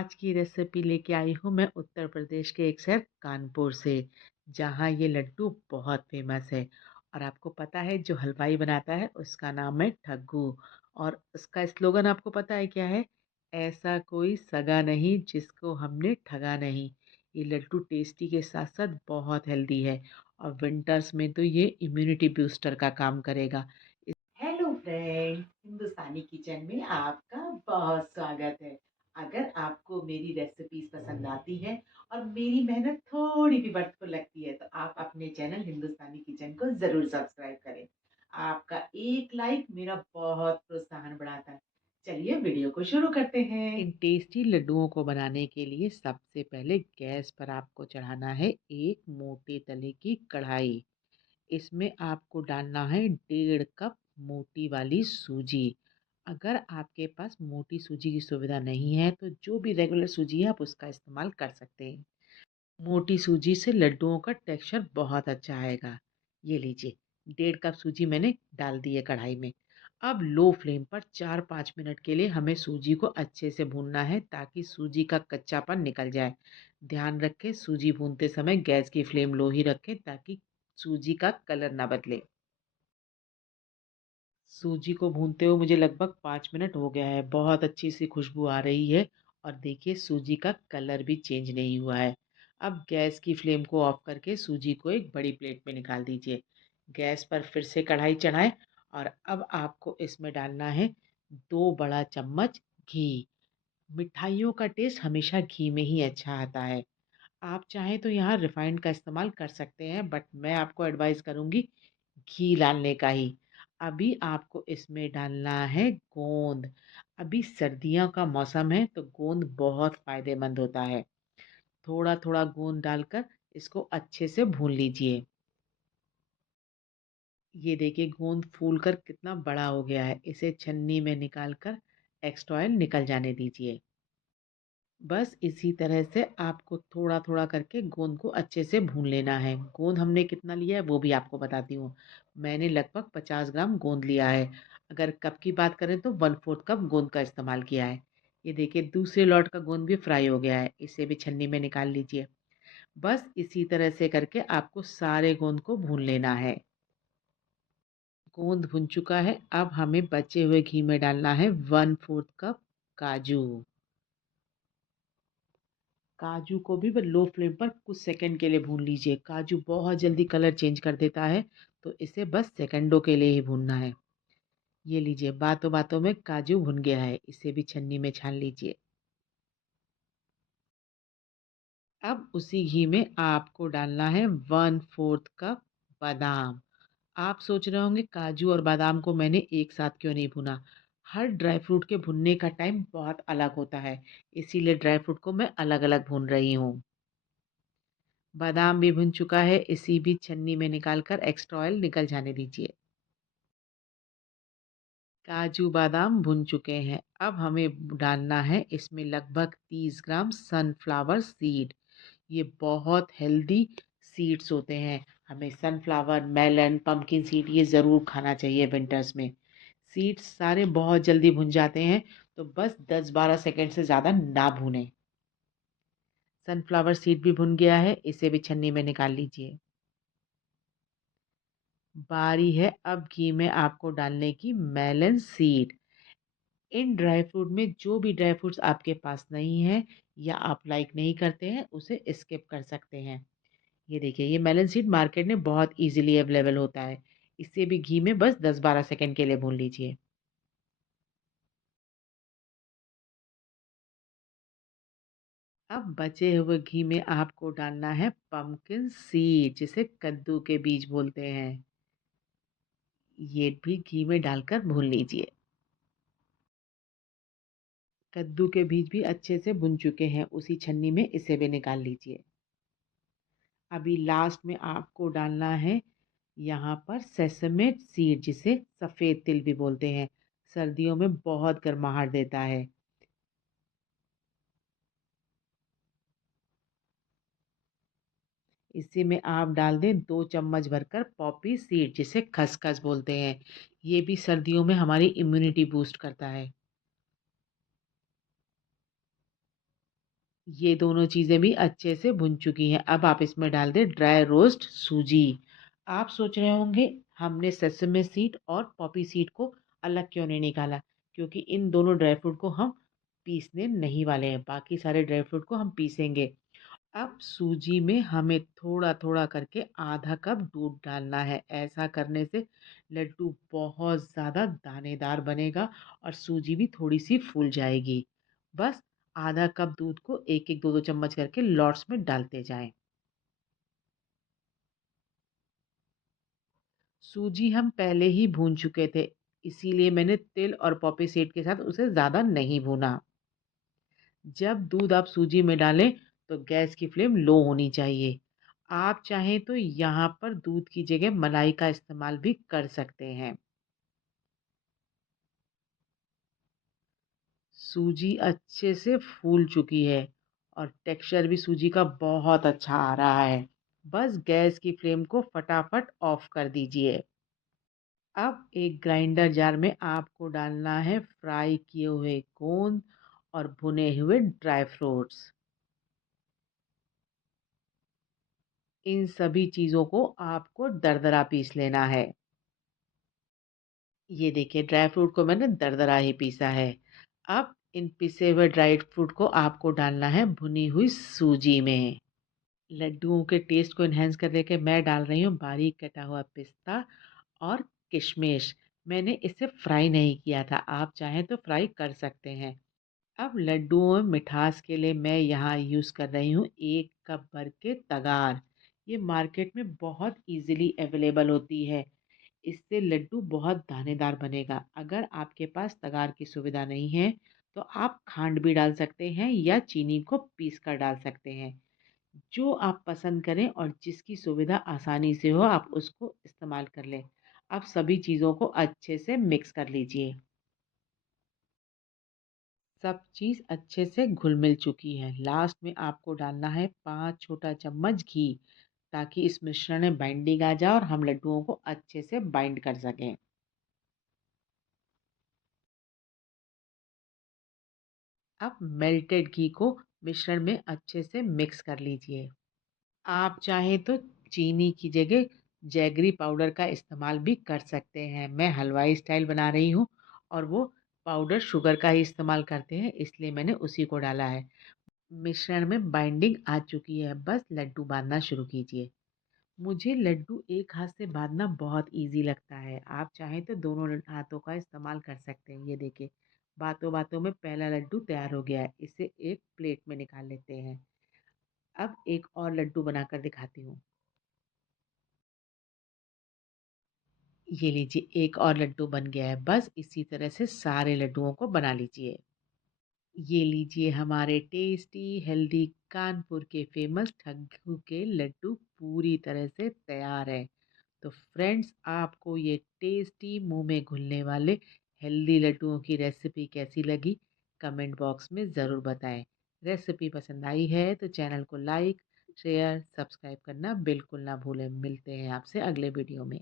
आज की रेसिपी लेके आई हूँ मैं उत्तर प्रदेश के एक शहर कानपुर से, जहाँ ये लड्डू बहुत फेमस है। और आपको पता है जो हलवाई बनाता है उसका नाम है ठग्गू। और उसका स्लोगन आपको पता है क्या है? ऐसा कोई सगा नहीं जिसको हमने ठगा नहीं। ये लड्डू टेस्टी के साथ साथ बहुत हेल्दी है और विंटर्स में तो ये इम्यूनिटी बूस्टर का काम करेगा। हेलो फ्रेंड, हिंदुस्तानी किचन में आपका बहुत स्वागत है। अगर आपको मेरी रेसिपीज पसंद आती है और मेरी मेहनत थोड़ी भी वक्त को लगती है तो आप अपने चैनल हिंदुस्तानी किचन को जरूर सब्सक्राइब करें। आपका एक लाइक मेरा बहुत प्रोत्साहन बढ़ाता है। चलिए वीडियो को शुरू करते हैं। इन टेस्टी लड्डुओं को बनाने के लिए सबसे पहले गैस पर आपको चढ़ाना है एक मोटे तले की कढ़ाई। इसमें आपको डालना है 1.5 कप मोटी वाली सूजी। अगर आपके पास मोटी सूजी की सुविधा नहीं है तो जो भी रेगुलर सूजी है आप उसका इस्तेमाल कर सकते हैं। मोटी सूजी से लड्डुओं का टेक्सचर बहुत अच्छा आएगा। ये लीजिए, 1.5 कप सूजी मैंने डाल दी है कढ़ाई में। अब लो फ्लेम पर 4-5 मिनट के लिए हमें सूजी को अच्छे से भूनना है ताकि सूजी का कच्चापन निकल जाए। ध्यान रखें, सूजी भूनते समय गैस की फ्लेम लो ही रखें ताकि सूजी का कलर ना बदले। सूजी को भूनते हुए मुझे लगभग 5 मिनट हो गया है। बहुत अच्छी सी खुशबू आ रही है और देखिए सूजी का कलर भी चेंज नहीं हुआ है। अब गैस की फ्लेम को ऑफ करके सूजी को एक बड़ी प्लेट में निकाल दीजिए। गैस पर फिर से कढ़ाई चढ़ाएं और अब आपको इसमें डालना है 2 बड़ा चम्मच घी। मिठाइयों का टेस्ट हमेशा घी में ही अच्छा आता है। आप चाहें तो यहाँ रिफाइंड का इस्तेमाल कर सकते हैं बट मैं आपको एडवाइस करूँगी घी डालने का ही। अभी आपको इसमें डालना है गोंद। अभी सर्दियों का मौसम है तो गोंद बहुत फ़ायदेमंद होता है। थोड़ा-थोड़ा गोंद डालकर इसको अच्छे से भून लीजिए। ये देखिए गोंद फूलकर कितना बड़ा हो गया है। इसे छन्नी में निकाल कर एक्स्ट्रा ऑयल निकल जाने दीजिए। बस इसी तरह से आपको थोड़ा-थोड़ा करके गोंद को अच्छे से भून लेना है। गोंद हमने कितना लिया है वो भी आपको बताती हूँ। मैंने लगभग 50 ग्राम गोंद लिया है। अगर कप की बात करें तो 1/4 कप गोंद का इस्तेमाल किया है। ये देखिए दूसरे लॉट का गोंद भी फ्राई हो गया है। इसे भी छन्नी में निकाल लीजिए। बस इसी तरह से करके आपको सारे गोंद को भून लेना है। गोंद भुन चुका है। अब हमें बचे हुए घी में डालना है 1/4 कप काजू। काजू को भी लो फ्लेम पर कुछ सेकंड के लिए भून लीजिए। काजू बहुत जल्दी कलर चेंज कर देता है तो इसे बस सेकंडों के लिए ही भूनना है। ये लीजिए बातों बातों में काजू भुन गया है। इसे भी छन्नी में छान लीजिए। अब उसी घी में आपको डालना है 1/4 कप बादाम। आप सोच रहे होंगे काजू और बादाम को मैंने एक साथ क्यों नहीं भुना। हर ड्राई फ्रूट के भुनने का टाइम बहुत अलग होता है, इसीलिए ड्राई फ्रूट को मैं अलग अलग भून रही हूँ। बादाम भी भुन चुका है। इसी भी छन्नी में निकाल कर एक्स्ट्रा ऑयल निकल जाने दीजिए। काजू बादाम भुन चुके हैं। अब हमें डालना है इसमें लगभग 30 ग्राम सनफ्लावर सीड। ये बहुत हेल्दी सीड्स होते हैं। हमें सनफ्लावर, मेलन, पम्पकिन सीड ये ज़रूर खाना चाहिए विंटर्स में। सीड्स सारे बहुत जल्दी भुन जाते हैं तो बस 10-12 सेकंड से ज़्यादा ना भूनें। सनफ्लावर सीड भी भुन गया है। इसे भी छन्नी में निकाल लीजिए। बारी है अब घी में आपको डालने की मेलन सीड। इन ड्राई फ्रूट में जो भी ड्राई फ्रूट्स आपके पास नहीं है या आप लाइक नहीं करते हैं उसे स्किप कर सकते हैं। ये देखिए ये मेलन सीड मार्केट में बहुत इजीली अवेलेबल होता है। इसे भी घी में बस 10-12 सेकंड के लिए भून लीजिए। अब बचे हुए घी में आपको डालना है पम्पकिन सीड जिसे कद्दू के बीज बोलते हैं। ये भी घी में डालकर भून लीजिए। कद्दू के बीज भी अच्छे से भुन चुके हैं। उसी छन्नी में इसे भी निकाल लीजिए। अभी लास्ट में आपको डालना है यहाँ पर सेसमे सीड जिसे सफ़ेद तिल भी बोलते हैं। सर्दियों में बहुत गर्माहट देता है। इसी में आप डाल दें 2 चम्मच भरकर पॉपी सीड जिसे खसखस बोलते हैं। ये भी सर्दियों में हमारी इम्यूनिटी बूस्ट करता है। ये दोनों चीज़ें भी अच्छे से भुन चुकी हैं। अब आप इसमें डाल दें ड्राई रोस्ट सूजी। आप सोच रहे होंगे हमने सेसमे सीड और पॉपी सीड को अलग क्यों नहीं निकाला? क्योंकि इन दोनों ड्राई फ्रूट को हम पीसने नहीं वाले हैं, बाकी सारे ड्राई फ्रूट को हम पीसेंगे। अब सूजी में हमें थोड़ा-थोड़ा करके आधा कप दूध डालना है। ऐसा करने से लड्डू बहुत ज़्यादा दानेदार बनेगा और सूजी भी थोड़ी-सी फूल जाएगी। बस आधा कप दूध को 1-1, 2-2 चम्मच करके लॉट्स में डालते जाएँ। सूजी हम पहले ही भून चुके थे, इसीलिए मैंने तिल और पॉपी सीड के साथ उसे ज़्यादा नहीं भूना। जब दूध आप सूजी में डालें, तो गैस की फ्लेम लो होनी चाहिए। आप चाहें तो यहाँ पर दूध की जगह मलाई का इस्तेमाल भी कर सकते हैं। सूजी अच्छे से फूल चुकी है और टेक्सचर भी सूजी का बहुत अच्छा आ रहा है। बस गैस की फ्लेम को फटाफट ऑफ कर दीजिए। अब एक ग्राइंडर जार में आपको डालना है फ्राई किए हुए कोन और भुने हुए ड्राई फ्रूट्स। इन सभी चीज़ों को आपको दरदरा पीस लेना है। ये देखिए ड्राई फ्रूट को मैंने दरदरा ही पीसा है। अब इन पिसे हुए ड्राई फ्रूट को आपको डालना है भुनी हुई सूजी में। लड्डुओं के टेस्ट को एनहांस करने के मैं डाल रही हूँ बारीक कटा हुआ पिस्ता और किशमिश। मैंने इसे फ्राई नहीं किया था, आप चाहें तो फ्राई कर सकते हैं। अब लड्डुओं में मिठास के लिए मैं यहाँ यूज़ कर रही हूँ 1 कप भर के तगार। ये मार्केट में बहुत ईज़िली अवेलेबल होती है। इससे लड्डू बहुत दानेदार बनेगा। अगर आपके पास तगार की सुविधा नहीं है, तो आप खांड भी डाल सकते हैं या चीनी को पीस कर डाल सकते हैं। जो आप पसंद करें और जिसकी सुविधा आसानी से हो, आप उसको इस्तेमाल कर लें। अब सभी चीज़ों को अच्छे से मिक्स कर लीजिए। सब चीज़ अच्छे से घुल-मिल चुकी है। लास्ट में आपको डालना है 5 छोटा चम्मच घी, ताकि इस मिश्रण में बाइंडिंग आ जाए और हम लड्डुओं को अच्छे से बाइंड कर सकें। अब मेल्टेड घी को मिश्रण में अच्छे से मिक्स कर लीजिए। आप चाहें तो चीनी की जगह जैगरी पाउडर का इस्तेमाल भी कर सकते हैं। मैं हलवाई स्टाइल बना रही हूँ और वो पाउडर शुगर का ही इस्तेमाल करते हैं, इसलिए मैंने उसी को डाला है। मिश्रण में बाइंडिंग आ चुकी है, बस लड्डू बाँधना शुरू कीजिए। मुझे लड्डू एक हाथ से बाँधना बहुत ईज़ी लगता है। आप चाहें तो दोनों हाथों का इस्तेमाल कर सकते हैं। ये देखिए, बातों-बातों में पहला लड्डू तैयार हो गया है। इसे एक प्लेट में निकाल लेते हैं। अब एक और लड्डू बनाकर दिखाती हूँ। ये लीजिए एक और लड्डू बन गया है। बस इसी तरह से सारे लड्डुओं को बना लीजिए। ये लीजिए हमारे टेस्टी हेल्दी कानपुर के फेमस ठग्गू के लड्डू पूरी तरह से तैयार हैं। तो फ्रेंड्स आपको ये टेस्टी मुंह में घुलने वाले हेल्दी लड्डुओं की रेसिपी कैसी लगी कमेंट बॉक्स में ज़रूर बताएं। रेसिपी पसंद आई है तो चैनल को लाइक शेयर सब्सक्राइब करना बिल्कुल ना भूलें। मिलते हैं आपसे अगले वीडियो में।